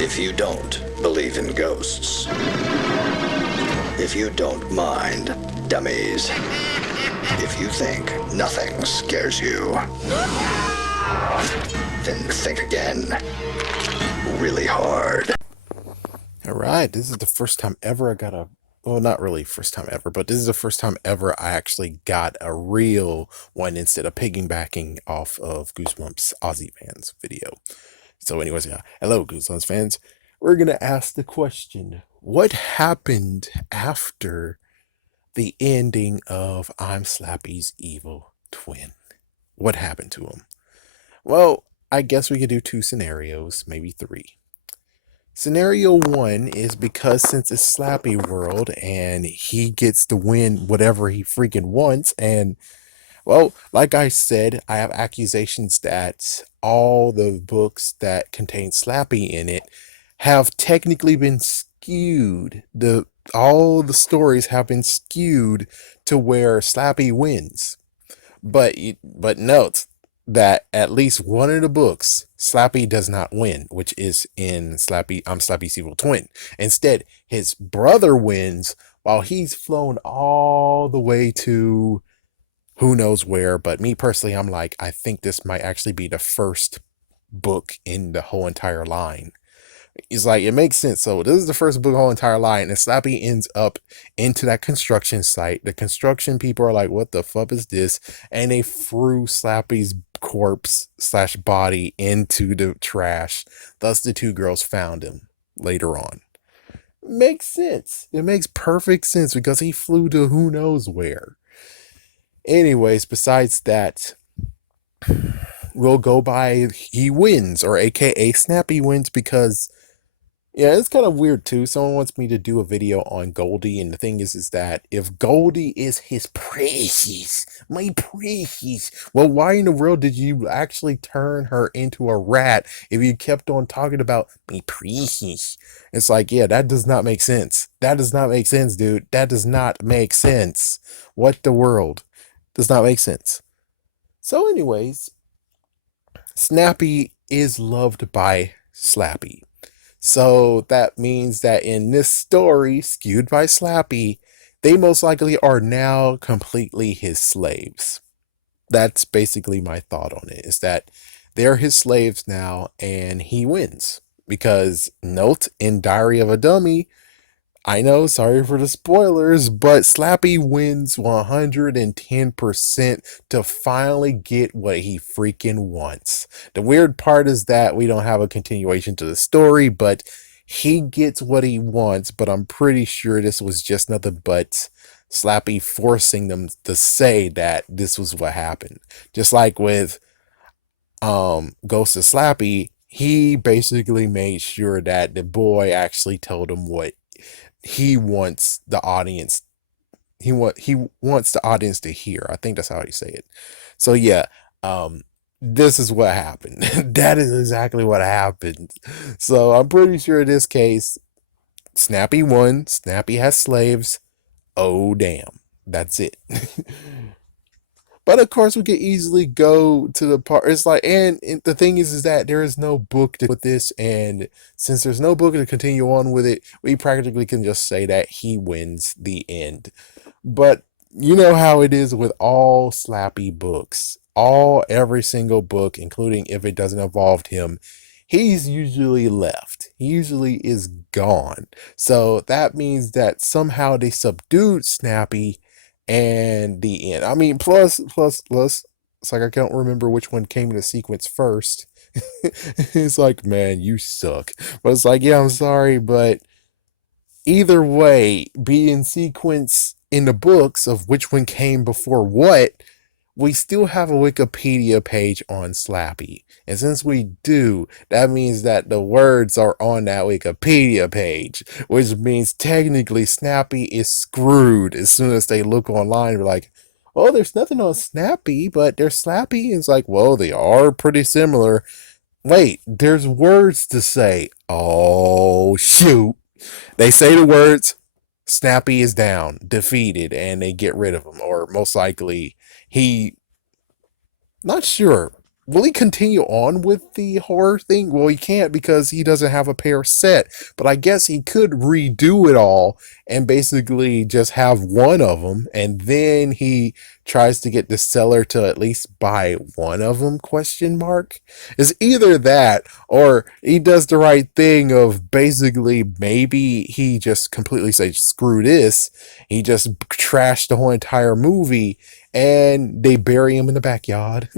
If you don't believe in ghosts, if you don't mind dummies, if you think nothing scares you, then think again. Really hard. All right, this is the first time ever I got a, well, not really first time ever, but this is the first time ever I actually got a real one instead of piggybacking off of Goosebumps Aussie fans video. So anyways, yeah, hello Goosebumps fans. We're going to ask the question, what happened after the ending of I'm Slappy's evil twin? What happened to him? Well, I guess we could do two scenarios, maybe three. Scenario one is because since it's Slappy World and he gets to win whatever he freaking wants, and well, like I said, I have accusations that all the books that contain Slappy in it have technically been skewed. All the stories have been skewed to where Slappy wins. But note that at least one of the books, Slappy does not win, which is in Slappy, I'm Slappy's evil twin. Instead, his brother wins while he's flown all the way to who knows where. But me personally, I'm like, I think this might actually be the first book in the whole entire line. It's like, it makes sense. So this is the first book, whole entire line, and Slappy ends up into that construction site. The construction people are like, what the fuck is this? And they threw Slappy's corpse slash body into the trash. Thus the two girls found him later on. Makes sense. It makes perfect sense because he flew to who knows where. Anyways, besides that, we'll go by he wins, or aka Snappy wins, because yeah, it's kind of weird too. Someone wants me to do a video on Goldie, and the thing is that if Goldie is his precious, my precious, well, why in the world did you actually turn her into a rat if you kept on talking about my precious? It's like, yeah, that does not make sense. That does not make sense, dude. That does not make sense. What the world? Does not make sense. So, anyways, Snappy is loved by Slappy. So that means that in this story, skewed by Slappy, they most likely are now completely his slaves. That's basically my thought on it, is that they're his slaves now and he wins. Because, note, in Diary of a Dummy, I know, sorry for the spoilers, but Slappy wins 110% to finally get what he freaking wants. The weird part is that we don't have a continuation to the story, but he gets what he wants, but I'm pretty sure this was just nothing but Slappy forcing them to say that this was what happened. Just like with Ghost of Slappy, he basically made sure that the boy actually told him what he wants the audience he wants the audience to hear. I think that's how you say it. So yeah, this is what happened. That is exactly what happened. So I'm pretty sure in this case, Snappy won. Snappy has slaves. Oh damn. That's it. But of course, we could easily go to the part. It's like, and the thing is that there is no book to with this, and since there's no book to continue on with it, we practically can just say that he wins the end. But you know how it is with all Slappy books, every single book, including if it doesn't involve him, he's usually left. He usually is gone. So that means that somehow they subdued Snappy and the end. I mean, plus, it's like I can't remember which one came in the sequence first. It's like, man, you suck. But it's like, yeah, I'm sorry, but either way, be in sequence in the books of which one came before what, we still have a Wikipedia page on Slappy. And since we do, that means that the words are on that Wikipedia page, which means technically Snappy is screwed as soon as they look online. They're like, oh, there's nothing on Snappy, but there's Slappy. And it's like, well, they are pretty similar. Wait, there's words to say. Oh, shoot. They say the words, Snappy is down, defeated, and they get rid of him. Or most likely, he, not sure. will he continue on with the horror thing? Well, he can't because he doesn't have a pair set. But I guess he could redo it all and basically just have one of them, and then he tries to get the seller to at least buy one of them? Question mark. Is either that or he does the right thing of basically maybe he just completely says screw this. He just trashed the whole entire movie and they bury him in the backyard.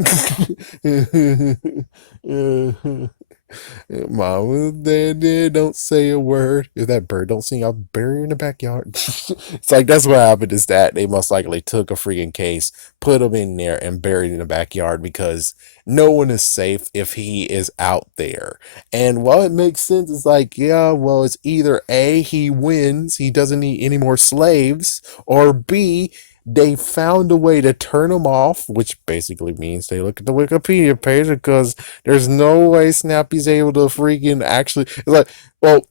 Mama and Daddy don't say a word. If that bird don't sing, I'll bury her in the backyard. It's like that's what happened is that they most likely took a freaking case, put him in there, and buried in the backyard because no one is safe if he is out there. And while it makes sense, it's like, yeah, well, it's either A, he wins, he doesn't need any more slaves, or B, they found a way to turn him off, which basically means they look at the Wikipedia page because there's no way Snappy's able to freaking actually. It's like, well,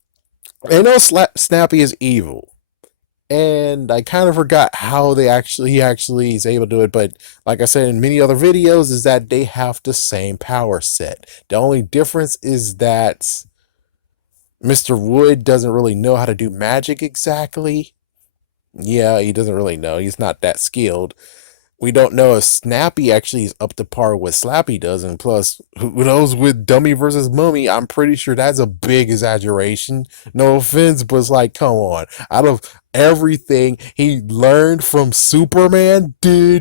I know Snappy is evil, and I kind of forgot how he actually is able to do it. But like I said in many other videos, is that they have the same power set. The only difference is that Mr. Wood doesn't really know how to do magic exactly. Yeah, he doesn't really know. He's not that skilled. We don't know if Snappy actually is up to par with Slappy does, and plus, who knows with Dummy versus Mummy? I'm pretty sure that's a big exaggeration. No offense, but it's like, come on. Out of everything he learned from Superman, yeah,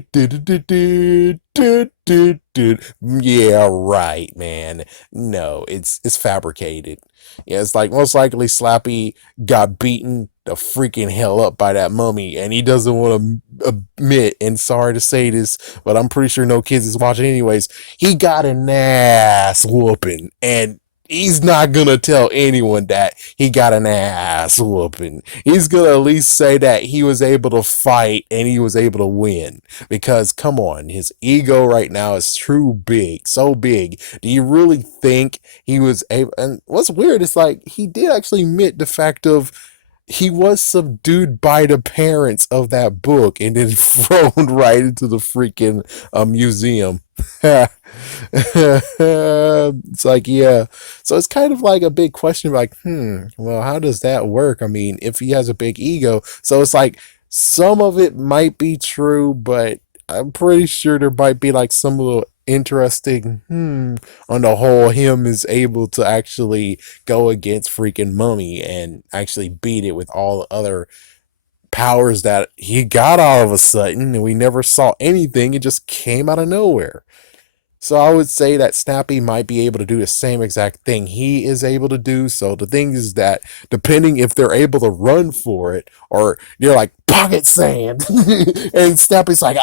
right, man. No, it's fabricated. Yeah, it's like most likely Slappy got beaten the freaking hell up by that mummy, and he doesn't want to admit. And sorry to say this, but I'm pretty sure no kids is watching anyways. He got an ass whooping, and he's not gonna tell anyone that he got an ass whooping. He's gonna at least say that he was able to fight and he was able to win. Because come on, his ego right now is too big, so big. Do you really think he was able? And what's weird is like he did actually admit the fact of he was subdued by the parents of that book and then thrown right into the freaking museum. It's like, yeah. So it's kind of like a big question, like, well, how does that work? I mean, if he has a big ego, so it's like some of it might be true, but I'm pretty sure there might be like some little interesting, on the whole, him is able to actually go against freaking Mummy and actually beat it with all the other powers that he got all of a sudden, and we never saw anything. It just came out of nowhere. So I would say that Snappy might be able to do the same exact thing he is able to do. So the thing is that depending if they're able to run for it or you're like pocket sand and Snappy's like,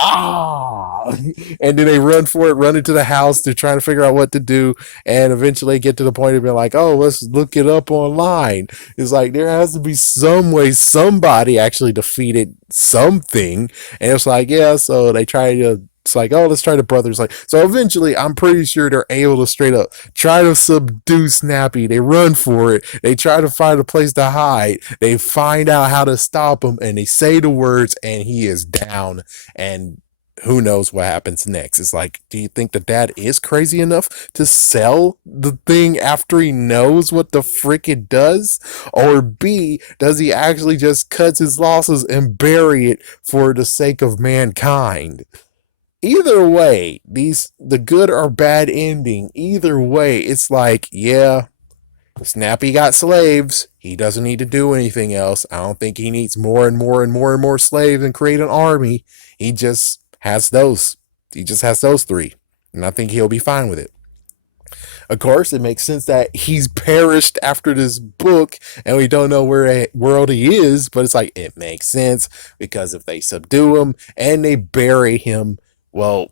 and then they run for it, run into the house. They're trying to figure out what to do and eventually get to the point of being like, oh, let's look it up online. It's like there has to be some way somebody actually defeated something. And it's like, yeah, so they try to, it's like, oh, let's try the brothers. Like, so eventually, I'm pretty sure they're able to straight up try to subdue Snappy. They run for it. They try to find a place to hide. They find out how to stop him, and they say the words, and he is down. And who knows what happens next? It's like, do you think the dad is crazy enough to sell the thing after he knows what the frick it does? Or B, does he actually just cuts his losses and bury it for the sake of mankind? Either way, the good or bad ending, either way, it's like, yeah, Snappy got slaves. He doesn't need to do anything else. I don't think he needs more and more and more and more slaves and create an army. He just has those. He just has those three. And I think he'll be fine with it. Of course, it makes sense that he's perished after this book and we don't know where world he is, but it's like, it makes sense because if they subdue him and they bury him, well,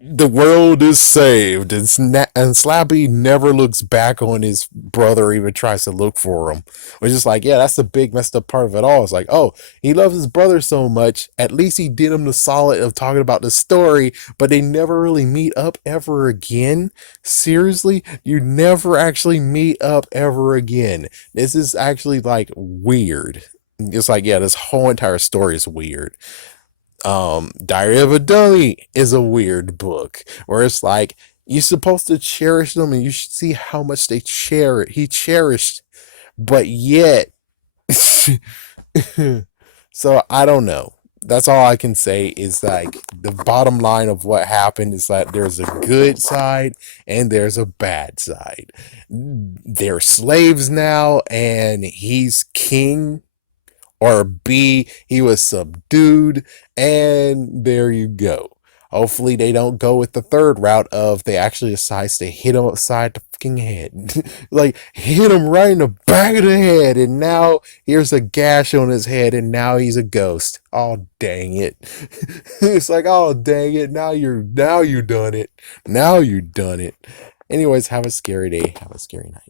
the world is saved. And Slappy never looks back on his brother, or even tries to look for him. Which is like, yeah, that's the big messed up part of it all. It's like, oh, he loves his brother so much. At least he did him the solid of talking about the story, but they never really meet up ever again. Seriously, you never actually meet up ever again. This is actually like weird. It's like, yeah, this whole entire story is weird. Diary of a Dummy is a weird book where it's like You're supposed to cherish them, and you should see how much they cherish. He cherished, but yet, so I don't know. That's all I can say is like the bottom line of what happened is that there's a good side and there's a bad side. They're slaves now, and he's king, or B, he was subdued, and there you go. Hopefully they don't go with the third route of they actually decides to hit him upside the fucking head. Like, hit him right in the back of the head, and now here's a gash on his head, and now he's a ghost. Oh, dang it. It's like, oh, dang it, now you done it. Now you done it. Anyways, have a scary day. Have a scary night.